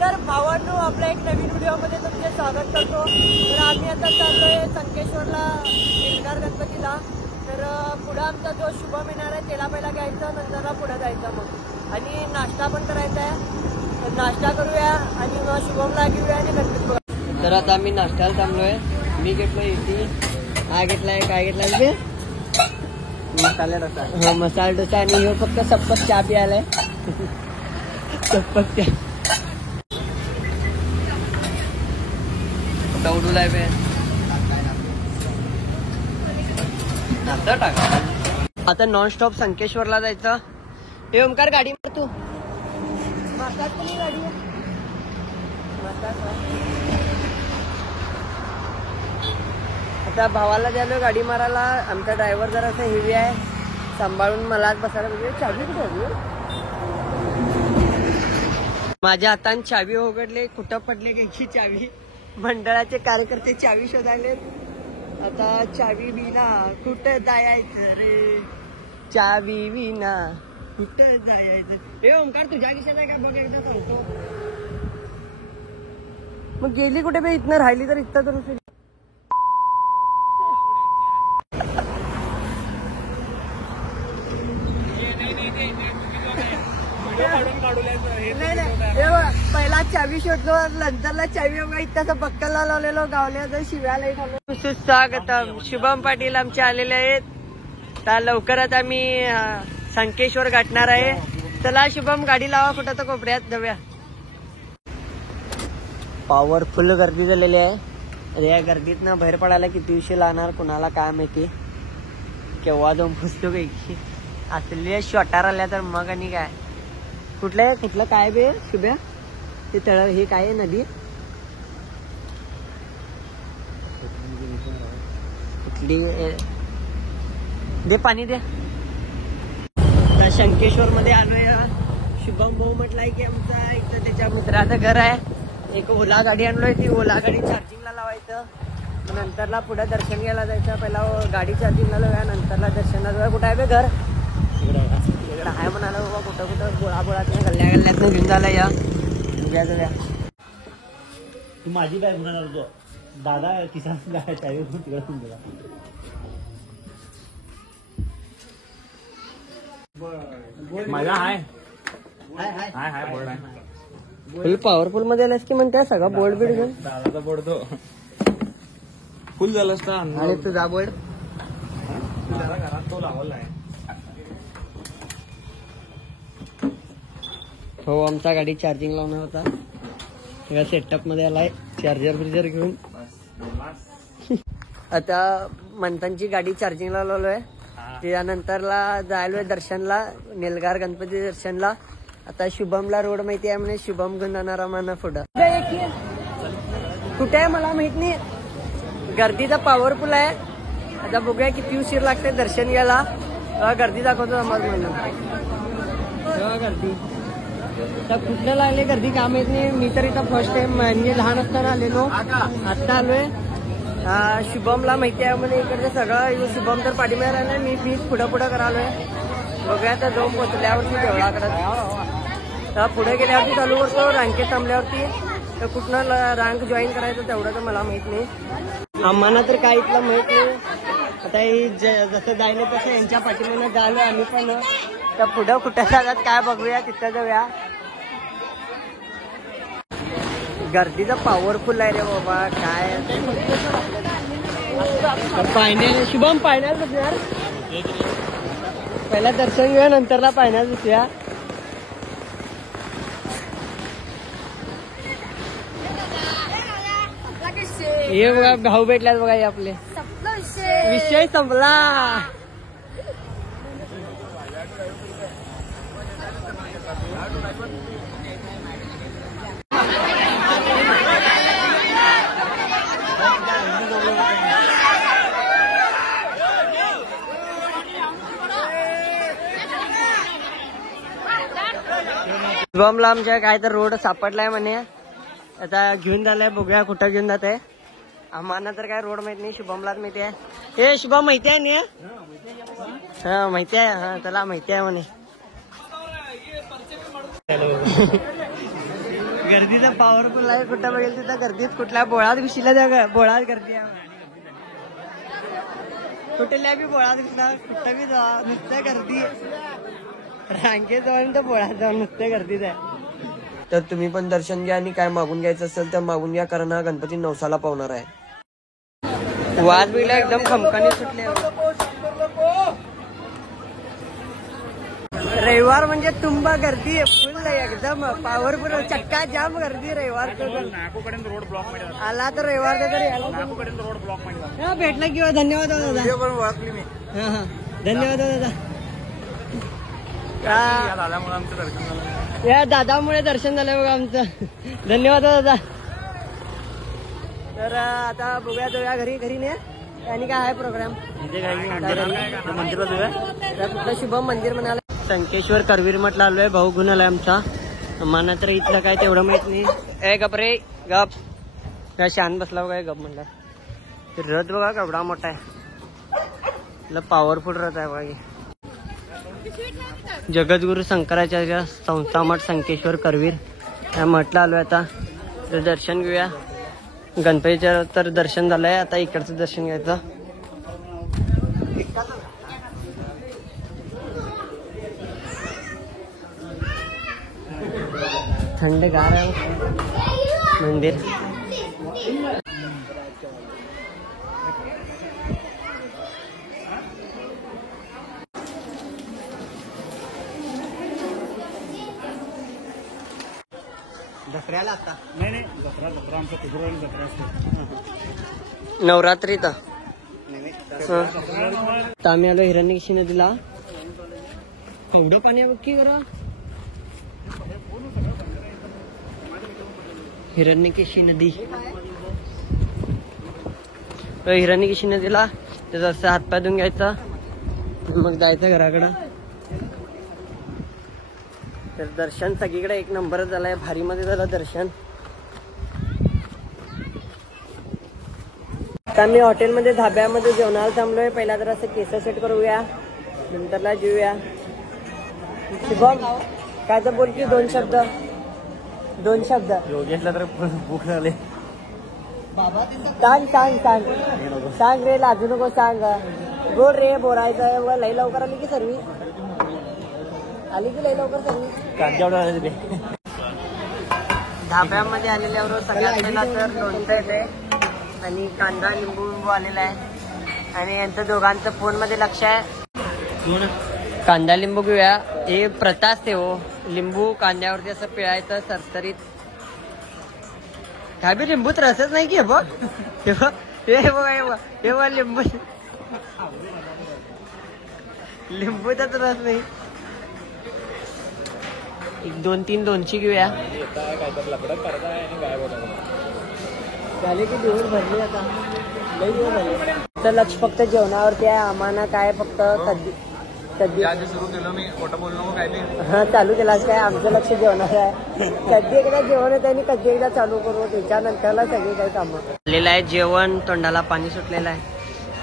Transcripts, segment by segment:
तर भावांनो, आपल्या एक नवीन व्हिडिओमध्ये तुमचे स्वागत करतो. तर आम्ही आता चाललोय संकेश्वरला निलगार गणपतीला. तर पुढे आमचा जो शुभम येणार आहे त्याला पहिला घ्यायचं, नंतरला पुढे जायचं मग, आणि नाश्ता पण करायचा आहे. नाश्ता करूया आणि मग शुभमला घेऊया आणि गणपती बघा. तर आता आम्ही नाश्त्याला थांबलोय. मी घेतलोय इथे, हा घेतलाय, काय घेतलाय मसाला डोसा. हा मसाला डोसा. आणि हे फक्त सप्पक चहा प्यायलाय. सप्पक चहा दौडूलाय बे आता टाका. आता नॉनस्टॉप संकेश्वरला जायचं. हे ओमकार गाडी मार तू. मारतात कोणी गाडी? आता भावाला द्यालो गाडी मारायला. आमचा ड्रायव्हर जरा असं हेवी आहे, सांभाळून मलाच बसायला पाहिजे. चावी कुठे? माझ्या हाताने चावी उघडले, कुठं पडले घ्यायची चावी. मंडळाचे कार्यकर्ते चावी शोधायले. आता चावी विना कुठं जायचं रे, चावी विना कुठं जायचं. हे ओंकार तुझ्या खिशात आहे का बघ, एकदा सांगतो. मग गेली कुठे बे? इथनं राहिली तर इथं तर पहिला चावी शोधलो, नंतरला चावी बघा इथं बक्कलला लावलेलो. गावल्या शिव्याला खाल्लो. सुस्वागतम. शुभम पाटील आमचे आलेले आहेत. तर लवकरच आम्ही संकेश्वर गाठणार आहे. चला शुभम, गाडी लावा कुठं तर कोपऱ्यात जाऊया. पॉवरफुल गर्दी झालेली आहे. या गर्दीतनं बाहेर पडायला किती उशीर लागणार कुणाला काय माहिती. केव्हा जाऊन पुसतो काही असले शॉटार आल्या तर मग. आणि काय कुठलं काय बे शुभ्या? ते तळ हे काय आहे? नदी कुठली? दे पाणी दे. शंकेश्वर मध्ये आलोय. शुभम भाऊ म्हटलाय की आमचा इथं त्याच्या मित्राचं घर आहे. एक ओला गाडी आणलोय. ती ओला गाडी चार्जिंगला लावायचं. नंतरला पुढे दर्शन घ्यायला जायचं. पहिला गाडी चार्जिंगला लावूया, नंतरला दर्शनाला जाऊया. कुठं आहे बे घर? इकडं आहे म्हणाला बाबा. कुठं बोळात गल्ल्यात घेऊन झाला. या जाऊया. तू माझी बॅग म्हणाला होतो दादा किसान तिकडे. माझा हाय बोर्ड आहे. फुल पॉवरफुल मध्ये आलास की म्हणते सगळा बोर्ड बीड घेऊन. दादाचा बोर्ड तो फुल झाला असता. आणि तुझा बोर्ड घरात तो लावला आहे. हो, आमचा गाडी चार्जिंग लावणार होता. सगळ्या सेटअप मध्ये आलाय चार्जर ब्रिजर घेऊन. आता मंथनची गाडी चार्जिंगला लावलोय. त्यानंतरला जायलोय दर्शनला, निलगार गणपती दर्शनला. आता शुभमला रोड माहिती आहे म्हणे, शुभम घेऊन जाणार आम्हाला पुढं. कुठे आहे मला माहित नाही. गर्दीचा पॉवरफुल आहे. आता बघूया किती उशीर लागते दर्शन घ्यायला. गर्दी दाखवतो आम्हाला म्हणून. गर्दी तर कुठलं लागले गर्दी काय माहित नाही. मी तर इथं फर्स्ट टाइम म्हणजे लहान असताना आलेलो, आत्ता आलोय. शुभमला माहिती आहे म्हणजे इकडचं सगळं. शुभम तर पाठीमागे राहिलाय, मी फीस पुढं करालोय. बघूया तर जाऊन पोचल्यावरती देवळाकडे. तर पुढे गेल्यावरती चालू करतो. रांगेत थांबल्यावरती तर कुठनं रांग जॉईन करायचं तेवढं तर मला माहित नाही. आम्हाला तर काय इथलं माहित नाही. आता ही जसं जायला तसं यांच्या पाठीमागे जायलो आम्ही पण. तर पुढं कुठं जातात काय बघूया, तिथं जाऊया. गर्दीचा पॉवरफुल आहे रे बाबा. काय फायनल शुभम फायनल बसणार. पहिला दर्शन घेऊया, नंतरला फायनल बसूया. हे बघा भाऊ भेटल्यात बघा. हे आपले विषय संपला. शुभमला आमच्या काय तर रोड सापडलाय म्हणे. आता घेऊन झालाय, बघूया कुठं घेऊन जात आहे. आम्हाला तर काय रोड माहित नाही, शुभमलाच माहिती आहे. हे शुभम माहिती आहे ना? हा माहिती आहे. हा त्याला माहिती आहे म्हणे. गर्दीचा पॉवरफुल आहे. कुठं बघेल तिथं गर्दीत. कुठल्या बोळा दिवशीला त्या बोळात गर्दी आहे. कुठल्या बी बोळा दिसला कुठं बी जा नुसतं गर्दी. रांगेत जाऊन तर बोळात जाऊन नुसतं गर्दीच आहे. तर तुम्ही पण दर्शन घ्या आणि काय मागून घ्यायचं असेल तर मागून घ्या, कारण हा गणपती नवसाला पावणार आहे. वाज बिला एकदम खमकाने सुटले. रविवार म्हणजे तुंबा गर्दी फुल एकदम पॉवरफुल चक्का जाम गर्दी. रविवार आला तर रविवार भेटला किंवा धन्यवाद दादा. धन्यवाद दादा. या दादामुळे दर्शन झालं बघा आमचं. धन्यवाद दादा. तर आता बघूया जाऊया घरी. घरी नाही आणि काय आहे प्रोग्राम मंदिर शुभम मंदिर म्हणाला. संकेश्वर करवीर म्हटलं आलोय. भाऊ गुण आलाय आमचा. मला तर इथलं काय तेवढं माहित नाही. ए गप रे गप. काय शान बसला बघा गप म्हणला. रथ बघा केवढा मोठा आहे. पॉवरफुल रथ आहे बघा. जगद्गुरु शंकराचार्य संस्था मठ संकेश्वर करवीर या मठला आलोय. आता तर दर्शन घेऊया. गणपतीचं तर दर्शन झालंय. आता इकडचं दर्शन घ्यायचं. थंडगार आहे मंदिर. दसऱ्याला आता नाही दसरा आमचा फेब्रुवारी दसरा असतो. नवरात्रीत आम्ही आलो हिरण्यकेशी नदीला. केवढं पाणी आहे बघ करा. हिरण्यकेशी नदी. हिरण्यकेशी नदीला त्याचा असं हातपाय धुवून घ्यायचा मग जायचं घराकडं. तर दर्शन सगळीकडे एक नंबरच झालाय. भारी मध्ये झालं दर्शन. आता मी हॉटेलमध्ये धाब्यामध्ये जेवणाला थांबलोय. पहिला तर असं केस सेट करूया नंतरला जेऊया. शुभम काय तर बोल की दोन शब्द. योगेशला तर भूक झाली. सांग रे लाजू नको. सांग बोल रे. बोलायचं व लई लवकर आली की सर्वी लई लवकर सर्वी. धाब्यामध्ये आलेल्यावर सगळ्यात पहिला तर लोणचं येते आणि कांदा लिंबू आलेला आहे. आणि यांचं दोघांचं फोन मध्ये लक्ष आहे. कांदा लिंबू घेऊया. हे प्रथा असते हो. लिंबू कांद्यावरती असं पिळायचं सरसरीत. काय बी लिंबूत रसच नाही की बघ. हे बघ लिंबू लिंबूचाच रस नाही. एक 2-3 लोणची घेऊया. झाले की दिवस भरले आता. लई दिवस झाले. तर लक्ष फक्त जेवणावरती आहे. आम्हाला काय फक्त कधी सुरू केलं मी खोटं बोललो काय नाही. हा चालू केला काय. आमचं लक्ष जेवणार आहे. कधी एकदा जेवण येत आणि कधी एकदा चालू करू. त्याच्यानंतरला सगळी काही कामं आलेलं आहे. जेवण तोंडाला पाणी सुटलेलं आहे.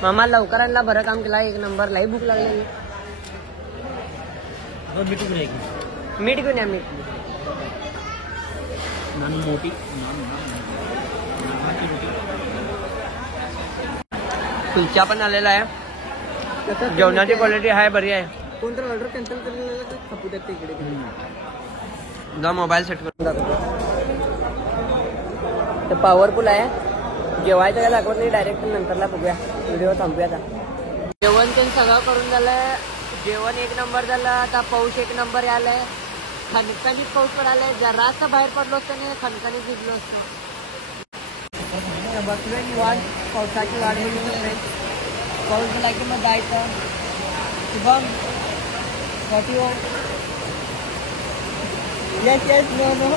मामा लवकर आणला. बरं काम केला. एक नंबर. लई भूक लागलेली. मीठ घेऊन या. मीठ मोठी कुलचा पण आलेला आहे. जेवणाची क्वालिटी आहे बरी आहे. कोणतं ऑर्डर कॅन्सल केलेलं खपू द्या तिकडे. जा मोबाईल सेट करून दाखवतो. तर पॉवरफुल आहे. जेवायचं काय दाखवत नाही. डायरेक्ट नंतरला बघूया. व्हिडिओ थांबूया. आता जेवण पण सगळं करून झालंय. जेवण एक नंबर झालं. आता पाऊस एक नंबर आलाय. खणखणीत पाऊस पण आलाय. जरासं बाहेर पडलो असतं नाही खणखणीत भिजलो असतो. बसलोय वाट पावसाची वाट बघितली. पाऊस झाला की मग जायचं. Shubham what you want. Yes no.